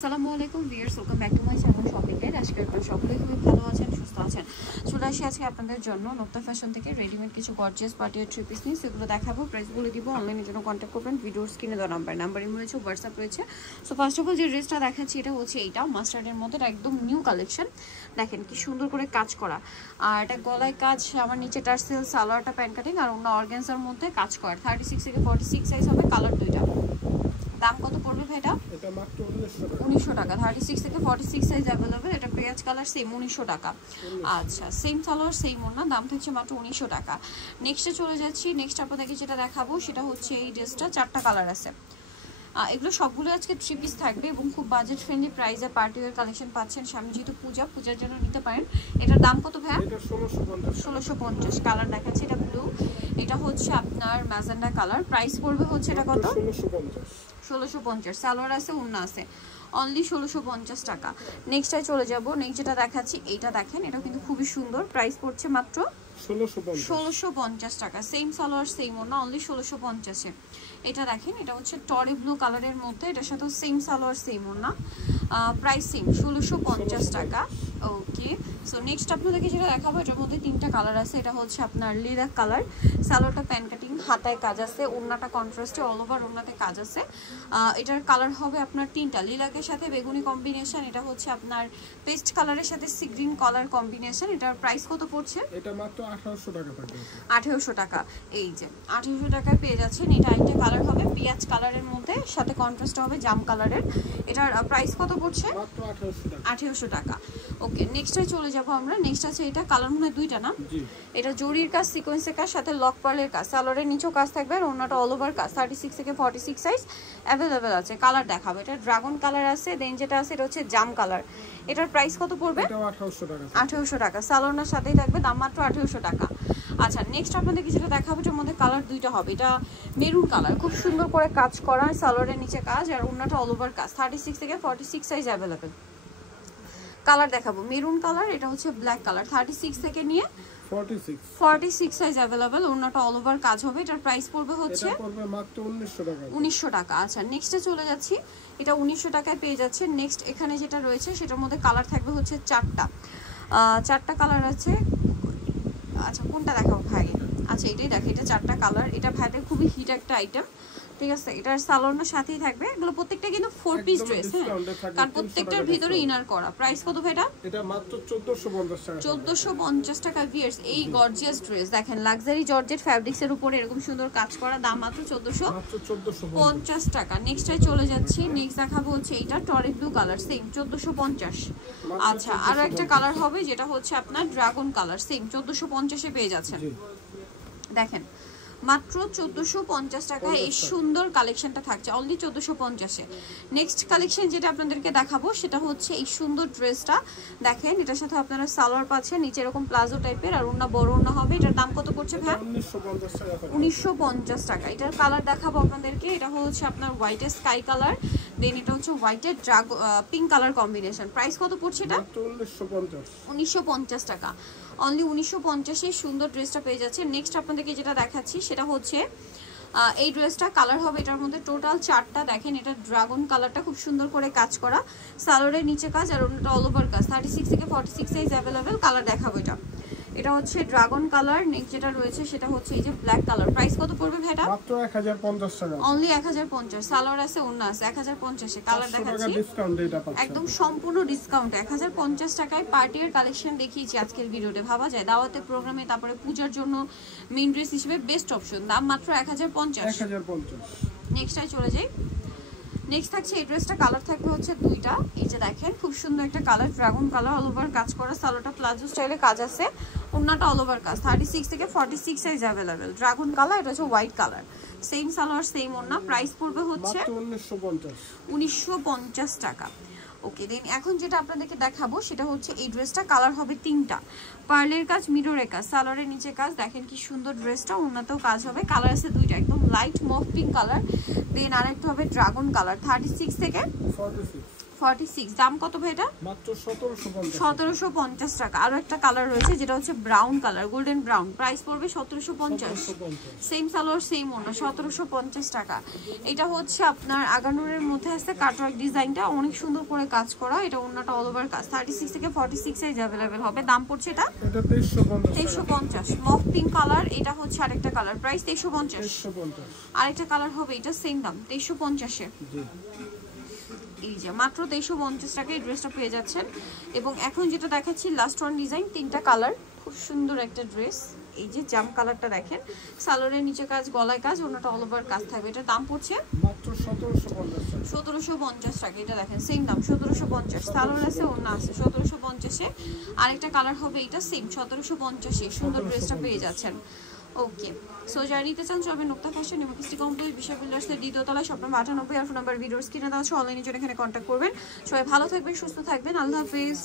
আসসালামু আলাইকুম viewers, welcome back to my channel shopping guide. আজকে আপনারা সকলেই খুবই ভালো আছেন, সুস্থ আছেন। চলে আসি আজকে আপনাদের জন্য নতুন ফ্যাশন থেকে রেডিমেড কিছু গর্জিয়াস পার্টি থ্রি পিস নিয়ে সেগুলো দেখাবো, প্রাইস বলে দিব। অনলাইনের জন্য কন্ট্যাক্ট করবেন, ভিডিওর স্ক্রিনে দেওয়া নাম্বার রয়েছে, হোয়াটসঅ্যাপ রয়েছে। সো ফার্স্ট অফ অল যে ড্রেসটা দেখাচ্ছি এটা হচ্ছে এইটা মাস্টার্ডের মধ্যে, এটা একদম নিউ কালেকশন। দেখেন কি সুন্দর করে কাজ করা, আর এটা গলায় কাজ, আমার নিচে টার্সেল, সালোয়ারটা প্যান্ট কাটিং, আর অন্য অর্গানজার মধ্যে কাজ করা। 36 থেকে 46 সাইজ হবে, কালার দুইটা। দাম কত পড়বে ভাই? এটা মাত্র 1900 টাকা। 36 থেকে 46 সাইজ अवेलेबल। এটা পেঁয়াজ কালার, সেম 1900 টাকা। আচ্ছা, সেম সালোয়ার সেম ওড়না, দাম থাকছে মাত্র 1900 টাকা। নেক্সটে চলে যাচ্ছি। নেক্সট আপনাদেরকে যেটা দেখাবো সেটা হচ্ছে এই ড্রেসটা, চারটা কালার আছে। এগুলো সবগুলো আজকে থ্রি পিস থাকবে এবং খুব বাজেট ফ্রেন্ডলি প্রাইসে পার্টি ওয়্যার কালেকশন পাচ্ছেন। সামনে যেহেতু পূজার জন্য নিতে পারেন। এটার দাম কত ভাই? এটা 1650। কালার দেখাচ্ছি, এটা ব্লু, এটা হচ্ছে আপনার ম্যাজেন্ডা কালার। প্রাইস পড়বে হচ্ছে এটা কত? 1650। সালোয়ার আছে, ওড়না আছে, অনলি 1650 টাকা। নেক্সটটায় চলে যাব। নেক্সট যেটা দেখাচ্ছি এইটা দেখেন, এটা কিন্তু খুবই সুন্দর। প্রাইস পড়ছে মাত্র 1650 টাকা। সেম সালোয়ার সেম ওড়না, অনলি 1650-এ। এটা দেখেন, এটা হচ্ছে টরি ব্লু কালারের মধ্যে, এটার সাথে সেম সালোয়ার সেম ওড়না, প্রাইস সেম 1650 টাকা। ওকে, সো নেক্সট আপনাদেরকে যেটা দেখাবো এটার মধ্যে তিনটা কালার আছে। এটা হচ্ছে আপনার লিলাক কালার, সালোয়ারটা প্যান কাটিং, হাতায় কাজ আছে, ওড়নাটা কন্ট্রাস্টে, অল ওভার ওড়নাতে কাজ আছে। এটার কালার হবে আপনার তিনটা, লিলাকের সাথে বেগুনি কম্বিনেশন, এটা হচ্ছে আপনার পেস্ট কালারের সাথে সি গ্রিন কালার কম্বিনেশন। এটার প্রাইস কত পড়ছে? এটা মাত্র 1800 টাকা পড়বে। 1800 টাকা। এই যে 1800 টাকায় পেয়ে যাচ্ছেন। এটা একটা কালার হবে পেঁয়াজ কালারের মধ্যে, সাথে কন্ট্রাস্ট হবে জাম কালারের। এটার প্রাইস কত পড়ছে? মাত্র 1800 টাকা। ওকে, নেক্সটে চলে যাব আমরা। নেক্সট আছে এটা, কালার মনে হয় দুইটা না? জি। এটা জরির কাজ, সিকোয়েন্সের কাজ, সাথে লক পার্লের কাজ, সালোয়ারের নিচেও কাজ থাকবে, আর ওড়নাটা অল ওভার কাজ। 36 থেকে 46 সাইজ अवेलेबल আছে। কালার দেখাবো, এটা ড্রাগন কালার আছে, দেন যেটা আছে এটা হচ্ছে জাম কালার। এটার প্রাইস কত পড়বে? এটা 1800 টাকা। 1800 টাকা। সালোয়ারের সাথেই থাকবে, দাম মাত্র 1800 টাকা। আচ্ছা, নেক্সট আপনাদেরকে যেটা দেখাবো এটার মধ্যে কালার দুইটা হবে। এটা মেরুন কালার, খুব সুন্দর করে কাজ করা, সালোয়ারের নিচে কাজ, আর ওড়নাটা অল ওভার কাজ। 36 থেকে 46 সাইজ अवेलेबल। কালার দেখাবো মেরুন কালার, এটা হচ্ছে ব্ল্যাক কালার। 36 থেকে নিয়ে 46 সাইজ अवेलेबल। ওড়নাটা অল ওভার কাজ হবে। এটার প্রাইস পড়বে হচ্ছে এটা পড়বে মাত্র 1900 টাকা। 1900 টাকা। আচ্ছা, নেক্সটে চলে যাচ্ছি। এটা 1900 টাকায় পেয়ে যাচ্ছে। নেক্সট এখানে যেটা রয়েছে সেটার মধ্যে কালার থাকবে হচ্ছে চারটা কালার আছে। আচ্ছা, কোনটা দেখাবো ভাই? আচ্ছা, এটাই দেখো, এটা চারটা কালার। এটা ভাইদের খুবই হিট একটা আইটেম, ঠিক আছে। এটার সালোয়ারের সাথেই থাকবে। এগুলো প্রত্যেকটা কিন্তু 4 পিস ড্রেস, হ্যাঁ, কারণ প্রত্যেকটার ভিতরে ইনার করা। প্রাইস কত ভাই এটা? এটা মাত্র 1450 টাকা। 1450 টাকা। ভিউয়ার্স, এই গর্জিয়াস ড্রেস দেখেন, লাক্সারি জর্জেট ফ্যাব্রিক্স এর উপরে এরকম সুন্দর কাজ করা, দাম মাত্র 1450 টাকা। নেক্সটে চলে যাচ্ছি। নেক্সট দেখাবো হচ্ছে এইটা টরি ব্লু কালার, সেম 1450। আচ্ছা, আরো একটা কালার হবে যেটা হচ্ছে আপনার ড্রাগন কালার, সেম 1450-এ পেয়ে যাচ্ছেন। দেখেন, মাত্র 1450 টাকায় এই সুন্দর কালেকশনটা থাকছে, অনলি 1450-এ। নেক্সট কালেকশন যেটা আপনাদেরকে দেখাবো সেটা হচ্ছে এই সুন্দর ড্রেসটা। দেখেন, এটার সাথে আপনারা সালোয়ার পাচ্ছেন, নিচে এরকম প্লাজো টাইপের, আর ওড়না বড় ওড়না হবে। এটার দাম কত পড়ছে ভাই? 1950 টাকা। এটার কালার দেখাবো আপনাদেরকে। এটা হচ্ছে আপনার হোয়াইটের স্কাই কালার, দেন এটা হচ্ছে হোয়াইটের পিঙ্ক কালার কম্বিনেশন। প্রাইস কত পড়ছে এটা? 1950 টাকা। অনলি 1950-এ সুন্দর ড্রেসটা পেয়ে যাচ্ছে। নেক্সট আপনাদেরকে যেটা দেখাচ্ছি সেটা হচ্ছে এই ড্রেসটা। কালার হবে এটার মধ্যে টোটাল 4টা। দেখেন, এটা ড্রাগন কালারটা খুব সুন্দর করে কাজ করা, সালোয়ারের নিচে কাজ, আর ওটা অল ওভার কাজ। 36 থেকে 46 সাইজ अवेलेबल। কালার দেখাবো এটা হচ্ছে ড্রাগন কালার। নেক্সট যেটা রয়েছে সেটা হচ্ছে এই যে ব্ল্যাক কালার। প্রাইস কত পড়বে ভাই এটা? মাত্র 1050 টাকা। অনলি 1050। সালোয়ার আছে, ওড়না আছে। 1050-এ কালার দেখাচ্ছি, একদম সম্পূর্ণ ডিসকাউন্ট। 1050 টাকায় পার্টির কালেকশন দেখিয়েছি আজকের ভিডিওতে। ভাবা যায় দাওয়াতের প্রোগ্রামে, তারপরে পূজার জন্য মেইন ড্রেস হিসেবে বেস্ট অপশন। দাম মাত্র 1050। নেক্সটটায় চলে যাই। নেক্সট থাকছে এই ড্রেসটা, কালার থাকবে হচ্ছে দুইটা। এই যে দেখেন, খুব সুন্দর একটা colour, dragon colour, all over কাজ করা, সালোয়ারটা প্লাজো স্টাইলে কাজ আছে, ওড়নাটা অল ওভার কাজ। 36 থেকে 46 সাইজ अवेलेबल। ড্রাগন কালার, এটা হচ্ছে white colour, same salwar same ওড়না। প্রাইস পড়বে হচ্ছে 1950 টাকা। ওকে, দেন এখন যেটা আপনাদেরকে দেখাবো সেটা হচ্ছে এই ড্রেসটা। কালার হবে তিনটা, পার্লের কাজ, মিররের কাজ, সালোয়ারের নিচে কাজ। দেখেন কি সুন্দর ড্রেসটা, ওড়নাতেও কাজ হবে। কালার আছে দুইটা, একদম লাইট মভ পিঙ্ক কালার, দেন আরেকটা হবে ড্রাগন কালার। 36 থেকে 46 দাম কত ভাই এটা? মাত্র 1750 1750 টাকা। আরো একটা কালার রয়েছে যেটা হচ্ছে brown colour, golden brown, price পড়বে 1750। সেম সালোয়ার সেম ওনা, 1750 টাকা। এটা হচ্ছে আপনার আগানুরের মধ্যে আছে কাটওয়ার্ক ডিজাইনটা, অনেক সুন্দর করে কাজ করা। এটা ওনাটা অল ওভার কাজ, 36 থেকে 46 সাইজ अवेलेबल হবে। দাম পড়ছে এটা 2350। মফ পিঙ্ক কালার, এটা হচ্ছে আরেকটা কালার, প্রাইস 2350। আরেকটা কালার হবে এটা সেম দাম 2350 এ। এই যে মাত্র 2350 টাকায় এই ড্রেসটা পেয়ে যাচ্ছেন। এবং এখন যেটা দেখাচ্ছি লাস্ট ওয়ান ডিজাইন, তিনটা কালার, খুব সুন্দর একটা ড্রেস। এই যে জাম কালারটা দেখেন, সালোয়ারের নিচে কাজ, গলায় কাজ, ওনাটা অল ওভার কাজ থাকবে। এটার দাম পড়ছে মাত্র 1750 টাকা। এটা দেখেন সেম দাম 1750, সালোয়ার আছে ওনা আছে 1750 এ। আরেকটা কালার হবে এটা সেম 1750 এ। সুন্দর ড্রেসটা পেয়ে যাচ্ছেন। ওকে, সো যারা নিতে চান সবাই নুক্তা ফ্যাশন এবং কৃষ্টি কমপ্লিট বিশাল বিল্ডার্সের দ্বিতীয় তলায় শপ নম্বর 98 আর ফোন নাম্বার ভিডিওর স্ক্রিনে দেওয়া আছে, অনলাইনে জন্য এখানে কন্ট্যাক্ট করবেন। সবাই ভালো থাকবেন, সুস্থ থাকবেন, আল্লাহ হাফেজ।